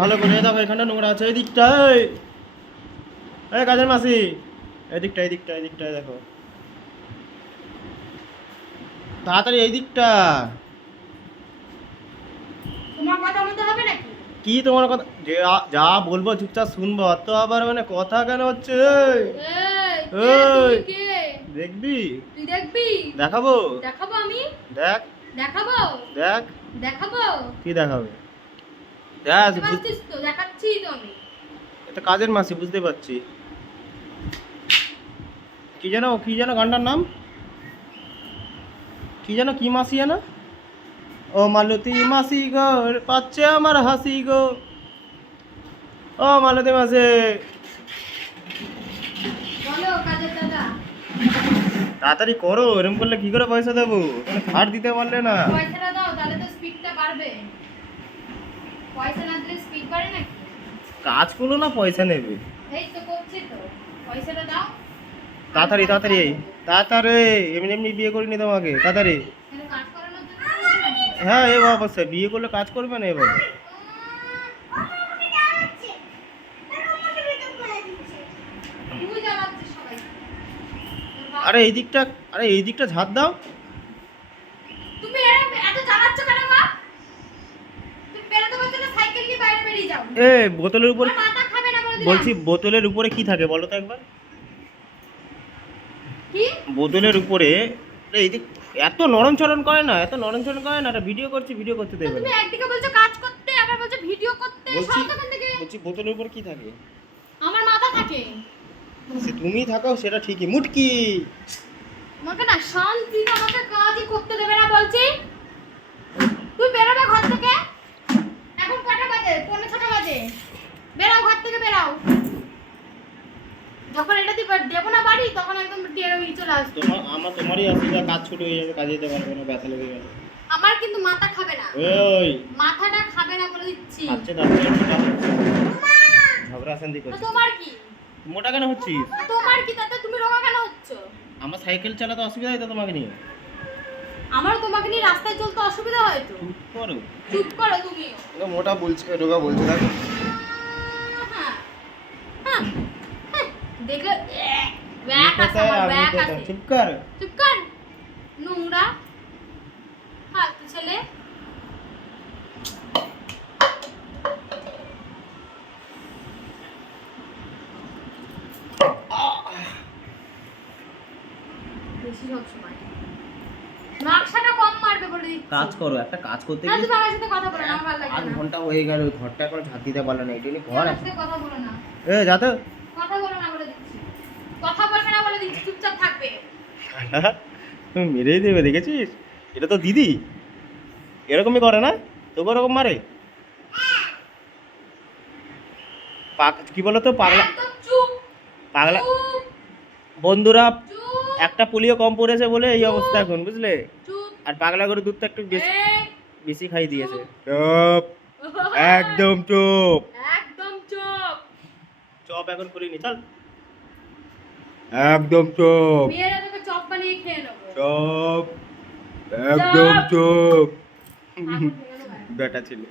ভালো করে দেখো, এখানে নোংরা আছে এই দিকটায়। এই কাজের মাসি, এই দিকটায় দেখো তাড়াতাড়ি, এই দিকটা। তোমার কথা বলতে হবে নাকি? কি তোমার কথা? যে যা বলবো চুপচাপ শুনবো, তো আবার মানে কথা কেন হচ্ছে? এই কে? দেখবি? তুই দেখবি? দেখাবো। দেখাবো আমি? দেখ। দেখাবো? দেখ। দেখাবো? কি দেখাবে? দেখ। বুঝছিস তো? দেখাচ্ছি তো আমি। এটা কাজের মাসি, বুঝতে পারছি। কি যেন গানটার নাম কি যেন, কি মাসি যেন? ও মালতী মাসি গো, পাচ্ছে আমার হাসি গো। ও মালতী মাসি, বলো কাজের দাদা। তাড়াতাড়ি করো, এরকম করলে কি করে পয়সা দেবো? মানে ছাড় দিতে পারলে না। পয়সাটা দাও, তাহলে তো স্পিডটা বাড়বে। পয়সা না দিলে স্পিড বাড়ে নাকি? কাজ করলো না, পয়সা নেবে। এই তো করছি তো, পয়সাটা দাও। তাড়াতাড়ি তাড়াতাড়ি তাড়াতাড়ি, এমনি এমনি বিয়ে করিনি তোমাকে, তাড়াতাড়ি। কেন কাজ করানোর জন্য করছো নাকি? হ্যাঁ, এ অবশ্যই বিয়ে করলে কাজ করবে না এভাবে। তুই জ্বালাচ্ছিস সবাই। আরে এই দিকটা ঝাড় দাও। তুমি এত জ্বালাচ্ছ কেন মা? তুমি বেরোতে বলছো না, সাইকেল নিয়ে বাইরে বেরিয়ে যাও। এ বোতলের উপর, তোমার মাথা খাবে না বলে দিলাম। বলছি বোতলের উপরে কি থাকে বলো তো একবার? কি? বোতলের উপরে এই দিক এত নরম চরণ করে না, এটা ভিডিও করতে দেবে তুমি না। একদিকে বলছো কাজ করতে, আবার বলছো ভিডিও করতে। বলছি সব দোকান থেকে বলছি বোতলের উপর কি থাকে? আমার মাথা থাকে। সে তুমি থাকো সেটা ঠিকই, মুটকি। আমাকে না শান্তি, আমাকে কাজই করতে দেবে না বলছি। তুই বেরোবে ঘর থেকে। এখন কটা বাজে? 5:30 বাজে। বেরাও ঘর থেকে, বেরাও। যখন এটা দেবো না বাড়ি, তখন একদম চলে আসবে। তোমারই অসুবিধা, কাজ ছোট হয়ে যাবে, কাজে যেতে পারবে না, ব্যথা লেগে গেলে। আমার কিন্তু মাথা খাবে না। ওই মাথাটা খাবে না বলে দিচ্ছি। ঝগড়া শান্তি তো করছিস। তোমার কি? মোটা কেন হচ্ছিস? তোমার কি তাতে? তুমি রোগা কেন হচ্ছ? আমার সাইকেল চালাতে অসুবিধা হয় তো তোমাকে নিয়ে? আমার তোমাকে নিয়ে রাস্তায় চলতে অসুবিধা হয় তো? চুপ করো। চুপ করো তুমি। মোটা বলছে, রোগা বলছে, দেখো। হ্যাঁ হ্যাঁ হ্যাঁ, দেখলে ব্যাক আছে, আমার ব্যাক আছে। চুপ কর। চুপ কর নোংরা ফালতু ছেলে। বেশি সব সময় নকশাটা কম মারবে বলে দিচ্ছি। কাজ করো, একটা কাজ করতে না, গিয়ে তুমি আমার সাথে কথা বলো না, আমার ভালো লাগে 8 না। ঘন্টা হয়ে গেল, ওই ঘরটা এখনো ঝাঁট দিতে পারলে না। এটা নিয়ে ঘর আমার আছে। সাথে কথা বলো না। যা তো। কথা বলো না বলে দিচ্ছি। কথা বলবে না বলে দিচ্ছি, চুপচাপ থাকবে। তুমি মেরেই দেবে, দেখেছিস? এটা তো দিদি এরকমই করে না, তোকে ওরকম মারে। কি বলতো, পাগলা একদম চুপ। পাগলা চুপ বন্ধুরা। চুপ একটা পোলিও কম পড়েছে বলে এই অবস্থা এখন, বুঝলে? চুপ। আর পাগলা করে দুধটা একটু বেশি এই, বেশি খাই দিয়েছে। চুপ, একদম চুপ। একদম চুপ। চপ এখন করিনি, চল। একদম চুপ। মেয়েরা তোকে চপ বানিয়ে খেয়ে নেবো। চুপ, একদম চুপ। আগুন হয়ে গেল গায়ে। বেটা ছেলে।